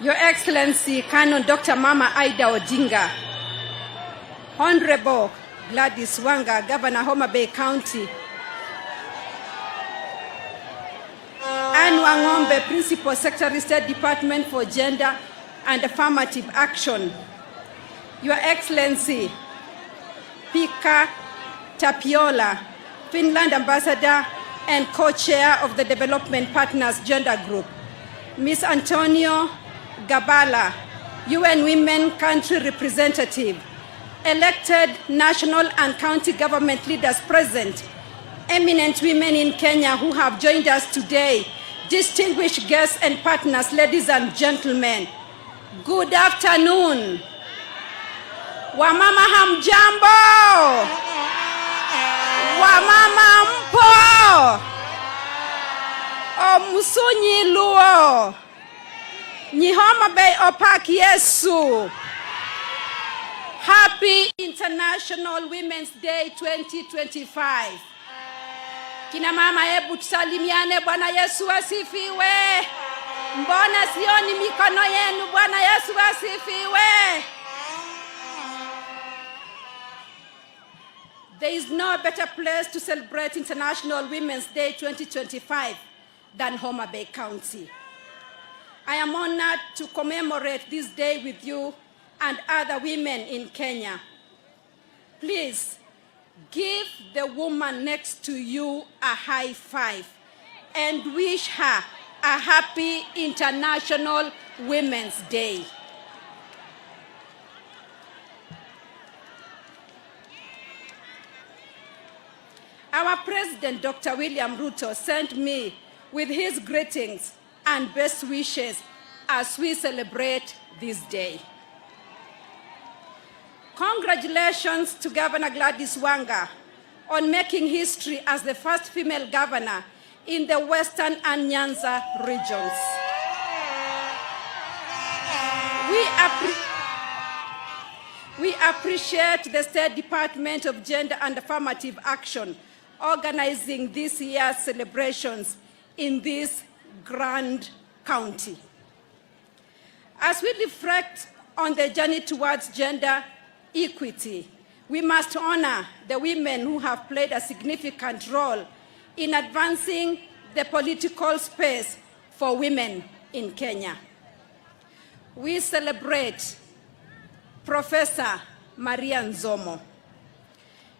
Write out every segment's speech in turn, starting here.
Your Excellency, Canon Dr. Mama Ida Odinga, Honorable Gladys Wanga, Governor Homa Bay County, Anne Wangombe, Principal Secretary, State Department for Gender and Affirmative Action, Your Excellency, Pika Tapiola, Finland Ambassador and Co-Chair of the Development Partners Gender Group, Ms. Antonio Gabala, UN Women Country Representative, elected national and county government leaders present, eminent women in Kenya who have joined us today, distinguished guests and partners, ladies and gentlemen, good afternoon. Wamama hamjambo, wamama mpo, omusunyi luo, nyi Homa Bay opak Yesu. Happy International Women's Day 2025. Kina mama, hebu tusalimiane. Bwana Yesu asifiwe. Mbona sioni mikono yenu? Bwana Yesu asifiwe. There is no better place to celebrate International Women's Day 2025 than Homa Bay County. I am honored to commemorate this day with you and other women in Kenya. Please give the woman next to you a high five and wish her a happy International Women's Day. Our President, Dr. Raila-Ruto, sent me with his greetings and best wishes as we celebrate this day. Congratulations to Governor Gladys Wanga on making history as the first female governor in the Western and Nyanza regions. We appreciate the State Department of Gender and Affirmative Action organizing this year's celebrations in this grand county. As we reflect on the journey towards gender equity, we must honor the women who have played a significant role in advancing the political space for women in Kenya. We celebrate Professor Maria Nzomo,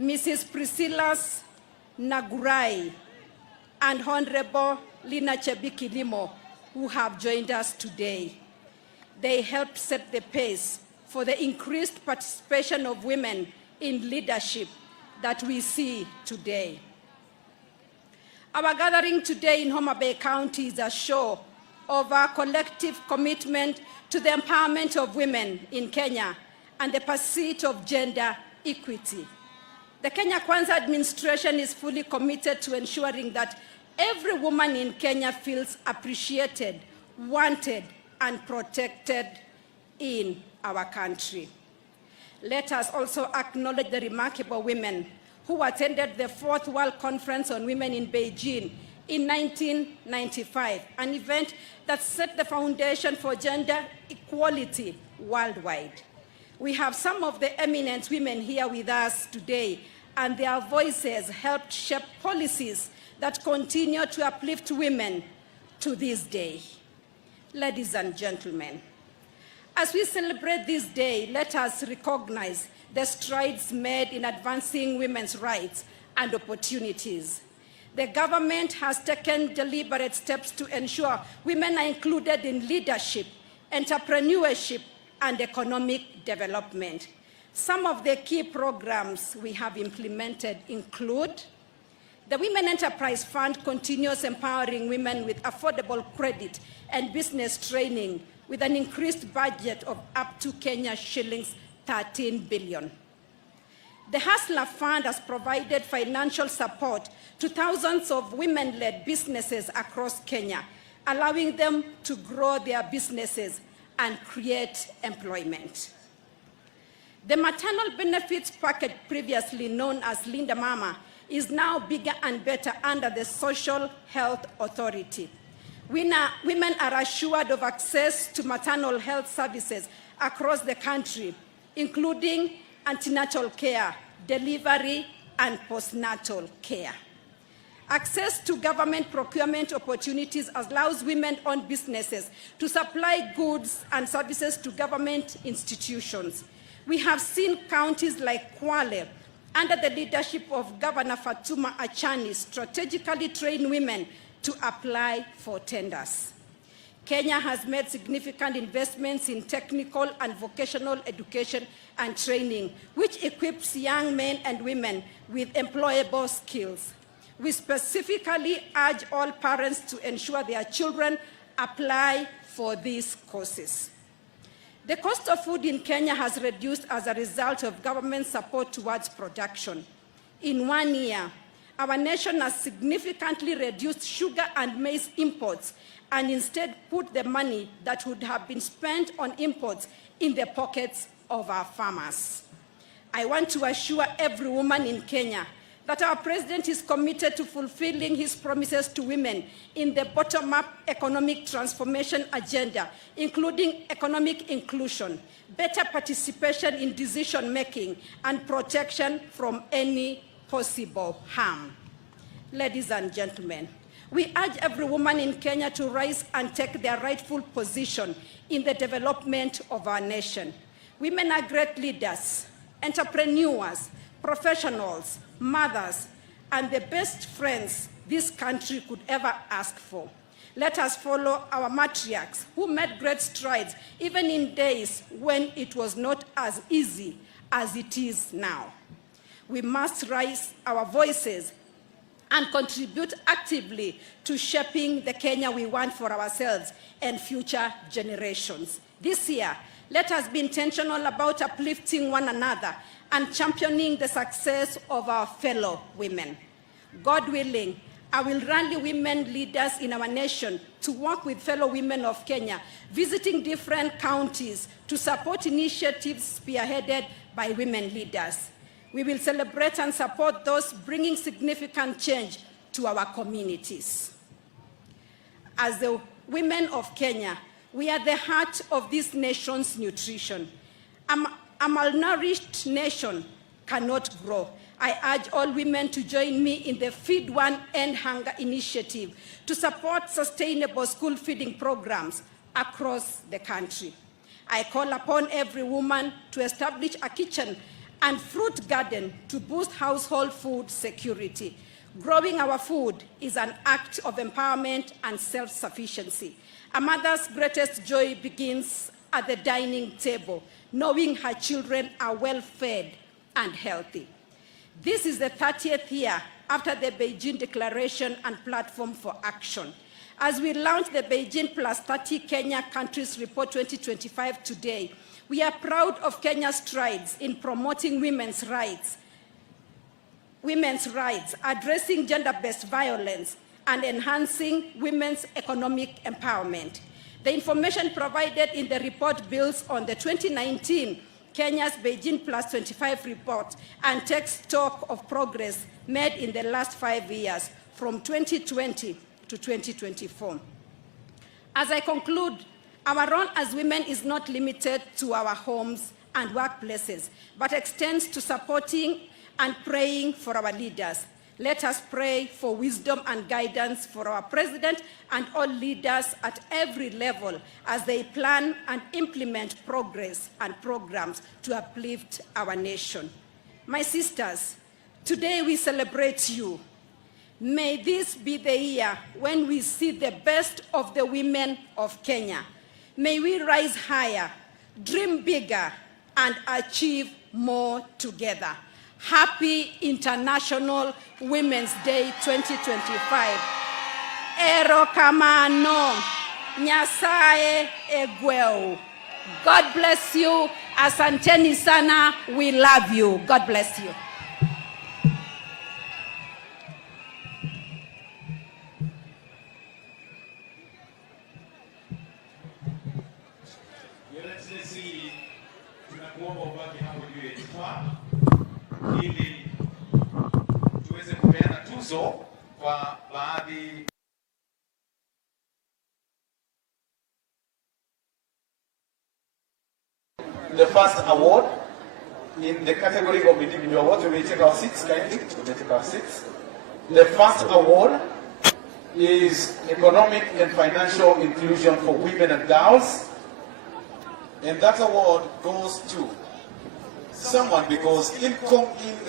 Mrs. Priscilla Nagurai, and Honorable Lina Chebiki-Limo, who have joined us today. They helped set the pace for the increased participation of women in leadership that we see today. Our gathering today in Homa Bay County is a show of our collective commitment to the empowerment of women in Kenya and the pursuit of gender equity. The Kenya Kwanza administration is fully committed to ensuring that every woman in Kenya feels appreciated, wanted, and protected in our country. Let us also acknowledge the remarkable women who attended the 4th World Conference on Women in Beijing in 1995, an event that set the foundation for gender equality worldwide. We have some of the eminent women here with us today, and their voices helped shape policies that continue to uplift women to this day. Ladies and gentlemen, as we celebrate this day, let us recognize the strides made in advancing women's rights and opportunities. The government has taken deliberate steps to ensure women are included in leadership, entrepreneurship, and economic development. Some of the key programs we have implemented include the Women Enterprise Fund continues empowering women with affordable credit and business training with an increased budget of up to Kenya shillings 13 billion. The Hustler Fund has provided financial support to thousands of women-led businesses across Kenya, allowing them to grow their businesses and create employment. The maternal benefits package, previously known as Linda Mama, is now bigger and better under the Social Health Authority. Women are assured of access to maternal health services across the country, including antenatal care, delivery, and postnatal care. Access to government procurement opportunities allows women-owned businesses to supply goods and services to government institutions. We have seen counties like Kwale, under the leadership of Governor Fatuma Achani, strategically train women to apply for tenders. Kenya has made significant investments in technical and vocational education and training, which equips young men and women with employable skills. We specifically urge all parents to ensure their children apply for these courses. The cost of food in Kenya has reduced as a result of government support towards production. In 1 year, our nation has significantly reduced sugar and maize imports and instead put the money that would have been spent on imports in the pockets of our farmers. I want to assure every woman in Kenya that our president is committed to fulfilling his promises to women in the bottom-up economic transformation agenda, including economic inclusion, better participation in decision-making, and protection from any possible harm. Ladies and gentlemen, we urge every woman in Kenya to rise and take their rightful position in the development of our nation. Women are great leaders, entrepreneurs, professionals, mothers, and the best friends this country could ever ask for. Let us follow our matriarchs who made great strides even in days when it was not as easy as it is now. We must raise our voices and contribute actively to shaping the Kenya we want for ourselves and future generations. This year, let us be intentional about uplifting one another and championing the success of our fellow women. God willing, I will rally women leaders in our nation to work with fellow women of Kenya, visiting different counties to support initiatives spearheaded by women leaders. We will celebrate and support those bringing significant change to our communities. As the women of Kenya, we are the heart of this nation's nutrition. A malnourished nation cannot grow. I urge all women to join me in the Feed One End Hunger initiative to support sustainable school feeding programs across the country. I call upon every woman to establish a kitchen and fruit garden to boost household food security. Growing our food is an act of empowerment and self-sufficiency. A mother's greatest joy begins at the dining table, knowing her children are well-fed and healthy. This is the 30th year after the Beijing Declaration and Platform for Action. As we launch the Beijing Plus 30 Kenya Countries Report 2025 today, we are proud of Kenya's strides in promoting women's rights, addressing gender-based violence, and enhancing women's economic empowerment. The information provided in the report builds on the 2019 Kenya's Beijing Plus 25 report and takes stock of progress made in the last 5 years, from 2020 to 2024. As I conclude, our role as women is not limited to our homes and workplaces, but extends to supporting and praying for our leaders. Let us pray for wisdom and guidance for our president and all leaders at every level as they plan and implement progress and programs to uplift our nation. My sisters, today we celebrate you. May this be the year when we see the best of the women of Kenya. May we rise higher, dream bigger, and achieve more together. Happy International Women's Day 2025. Erokamano, Nyasaye egweu. God bless you. Asanteni sana. We love you. God bless you. Ili tuweze kupeana tuzo kwa baadhi the first award in the category of individual awards. We may take our seats, kindly. We may take our seats. The first award is Economic and Financial Inclusion for Women and Girls. And that award goes to someone because in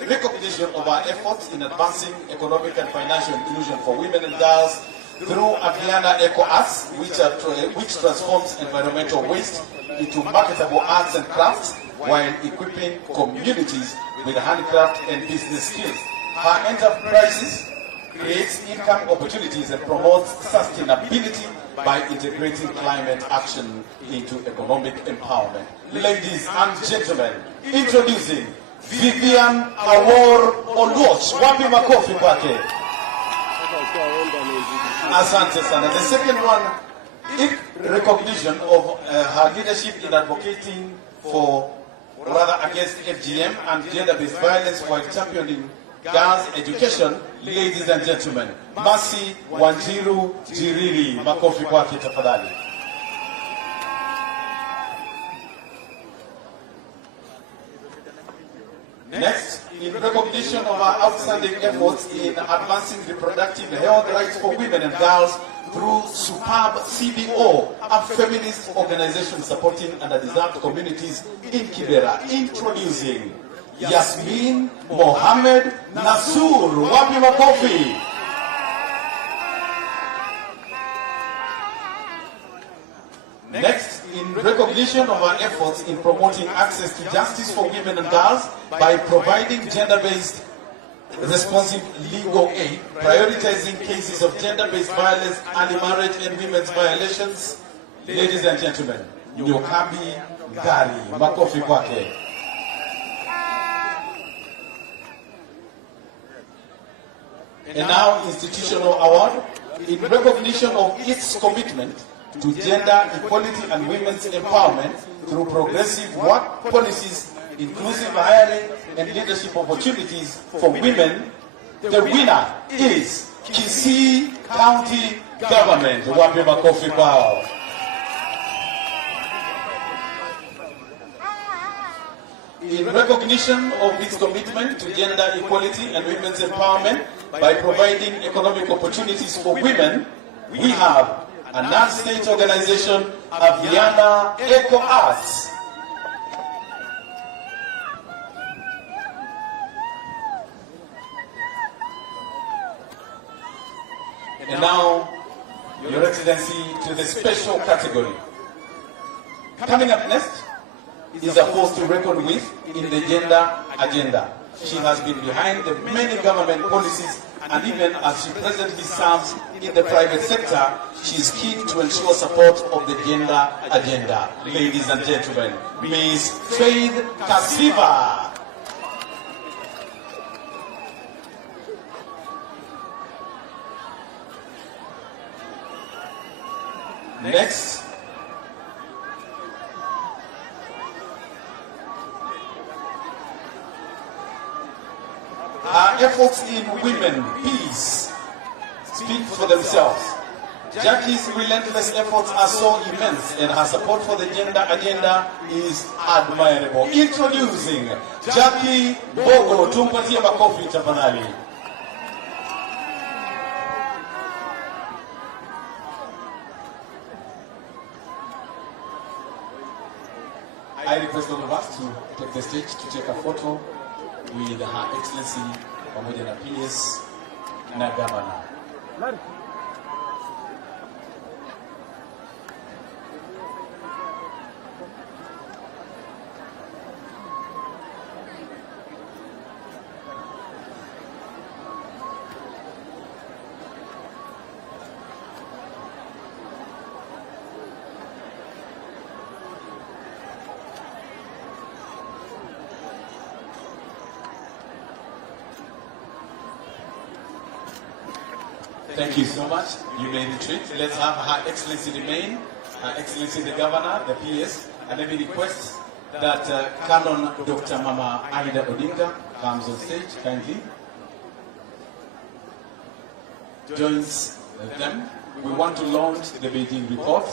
recognition of our efforts in advancing economic and financial inclusion for women and girls through Aviana Eco Arts, which transforms environmental waste into marketable arts and crafts while equipping communities with handicraft and business skills. Her enterprises creates income opportunities and promotes sustainability by integrating climate action into economic empowerment. Ladies and gentlemen, introducing Vivian Awor Oluoch. Wapi makofi kwake. Asante sana. The second one, in recognition of her leadership in advocating for, rather against FGM and gender-based violence while championing girls' education, ladies and gentlemen, Mercy Wanjiru Jiriri. Makofi kwake tafadhali. Next, in recognition of our outstanding efforts in advancing reproductive health rights for women and girls through superb CBO, a feminist organization supporting underdeserved communities in Kibera, introducing Yasmin Mohammed Nasur. Wapi makofi. Next, in recognition of our efforts in promoting access to justice for women and girls by providing gender-based responsive legal aid, prioritizing cases of gender-based violence, early marriage, and women's violations, ladies and gentlemen, Nyokabi Gari. Makofi kwake. And now, institutional award in recognition of its commitment to gender equality and women's empowerment through progressive work policies, inclusive hiring, and leadership opportunities for women. The winner is Kisii County Government. Wapi makofi kwao. In recognition of its commitment to gender equality and women's empowerment by providing economic opportunities for women, we have a non-state organization, Aviana Eco Arts. And now, Your Excellency, to the special category. Coming up next is a force to reckon with in the gender agenda. She has been behind the many government policies, and even as she presently serves in the private sector, she is keen to ensure support of the gender agenda. Ladies and gentlemen, Ms. Faith Kasiva. Next, our efforts in women peace speak for themselves. Jackie's relentless efforts are so immense, and her support for the gender agenda is admirable. Introducing Jackie Bogo. Tumpatie makofi tafadhali. I request all of us to take the stage to take a photo with Her Excellency pamoja na PS na Governor. Thank you so much. You may retreat. Let's have Her Excellency remain, Her Excellency the Governor, the PS, and let me request that Canon Dr. Mama Aida Odinga comes on stage kindly, joins them. We want to launch the Beijing report.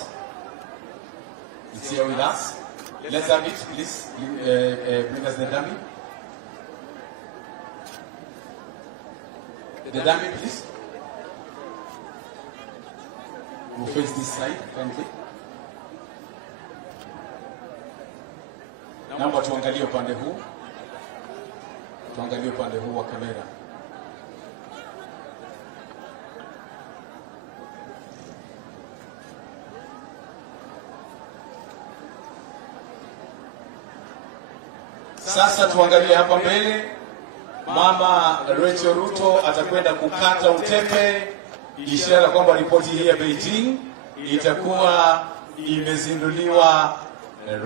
It's here with us. Let's have it, please. Bring us the dummy. The dummy, please. We'll face this side, kindly. Naomba tuangalie upande huu. Tuangalie upande huu wa kamera. Sasa tuangalie hapa mbele. Mama Raila-Ruto atakwenda kukata utepe, ishara kwamba ripoti hii ya Beijing itakuwa imezinduliwa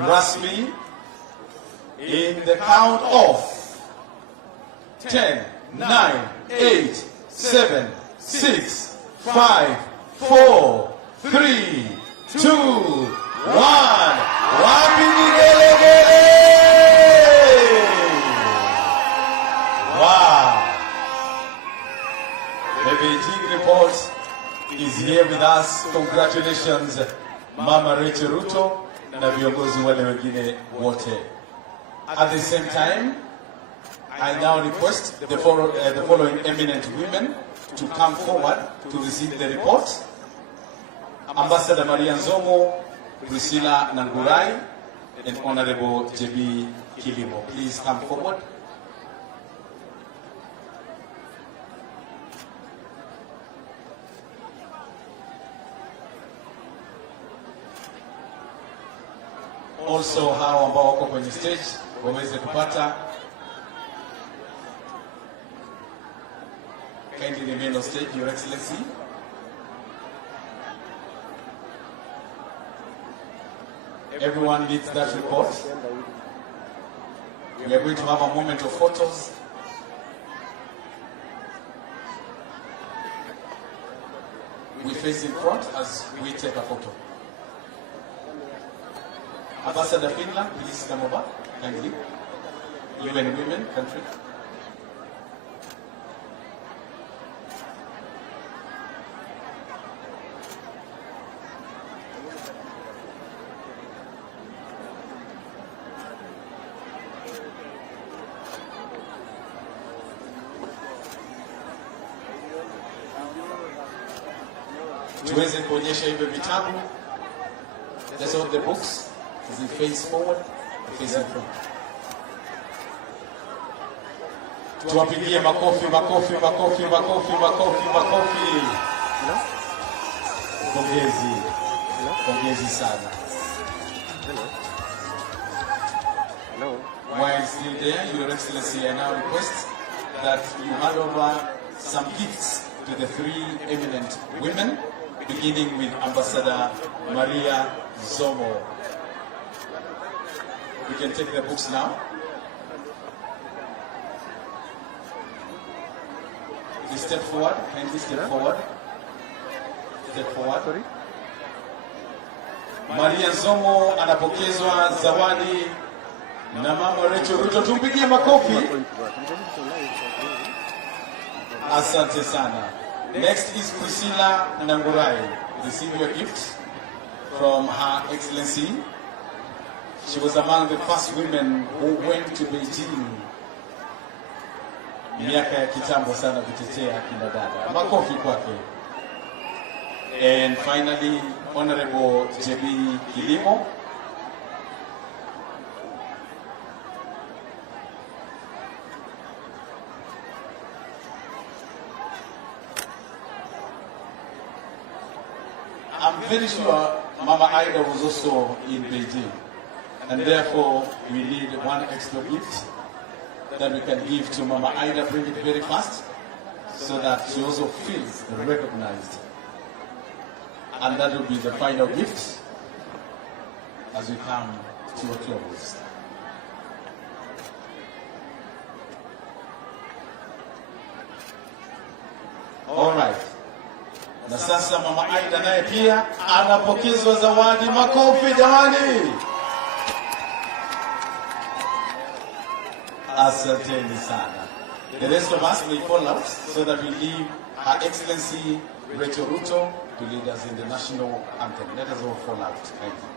rasmi. In the count of 10, 9, 8, 7, 6, 5, 4, 3, 2, 1. Wapi vigelegele? Wow. The Beijing report is here with us. Congratulations, Mama Raila-Ruto na viongozi wale wengine wote. At the same time, I now request the following eminent women to come forward to receive the report. Ambassador Maria Nzomo, Priscilla Nangurai, and Honorable J.B. Kilimo. Please come forward. Also, hao ambao wako kwenye stage waweze kupata. Kindly remain on stage, Your Excellency. Everyone needs that report. We are going to have a moment of photos. We face in front as we take a photo. Ambassador Finland, please come over, kindly. You and women, country. Tuweze kuonyesha hivyo vitabu. That's all the books. As you face forward, face in front. Tuwapigie makofi, makofi, makofi, makofi, makofi, makofi. Pongezi. Pongezi sana. Hello. While still there, Your Excellency, I now request that you hand over some gifts to the three eminent women, beginning with Ambassador Maria Zomo. We can take the books now. Please step forward. Kindly step forward. Step forward. Sorry? Maria Zomo anapokezwa zawadi na Mama Raila-Ruto. Tumpigie makofi. Asante sana. Next is Priscilla Nangurai. Receive your gift from Her Excellency. She was among the first women who went to Beijing. Miaka ya kitambo sana kutetea kina dada. Makofi kwake. And finally, Honorable J.B. Kilimo. I'm very sure Mama Ida was also in Beijing. And therefore, we need one extra gift that we can give to Mama Ida. Bring it very fast so that she also feels recognized. And that will be the final gift as we come to a close. All right. Na sasa Mama Ida naye pia anapokezwa zawadi. Makofi jamani. Asanteni sana. The rest of us will fall out so that we leave Her Excellency Raila-Ruto to lead us in the national anthem. Let us all fall out. Thank you.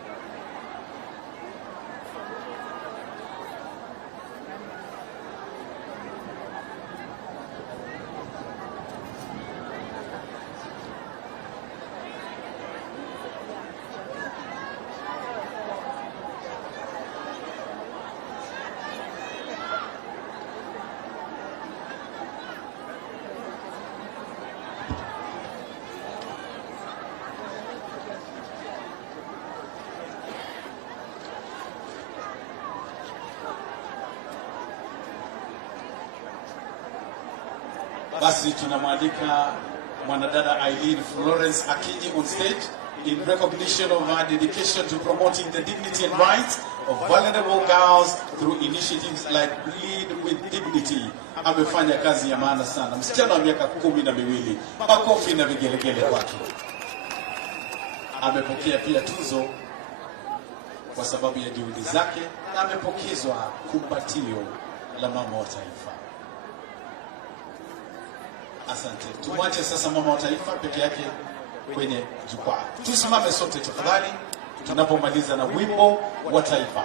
Basi tunamwalika mwanadada Eileen Florence Akinyi on stage in recognition of her dedication to promoting the dignity and rights of vulnerable girls through initiatives like Lead with Dignity. Amefanya kazi ya maana sana. Msichana wa miaka 12. Makofi na vigelegele kwake. Amepokea pia tuzo kwa sababu ya juhudi zake na amepokezwa kumbatio la mama wa taifa. Asante. Tumwache sasa mama wa taifa peke yake kwenye jukwaa. Tusimame sote tafadhali tunapomaliza na wimbo wa taifa.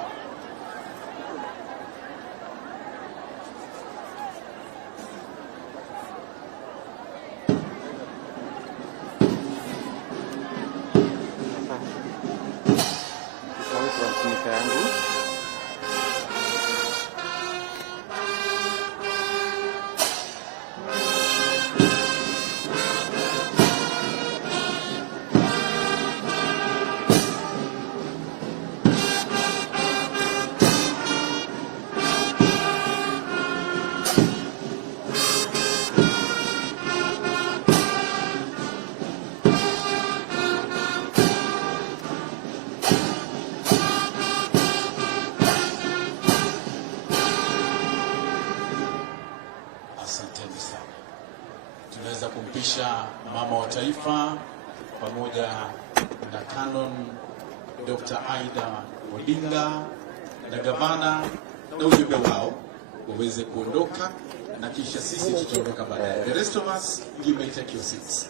Asanteni sana. Tunaweza kumpisha mama wa taifa pamoja na Canon Dr. Aida Odinga na gavana na ujumbe wao waweze kuondoka na kisha sisi tutaondoka baadaye. The rest of us, you may take your seats.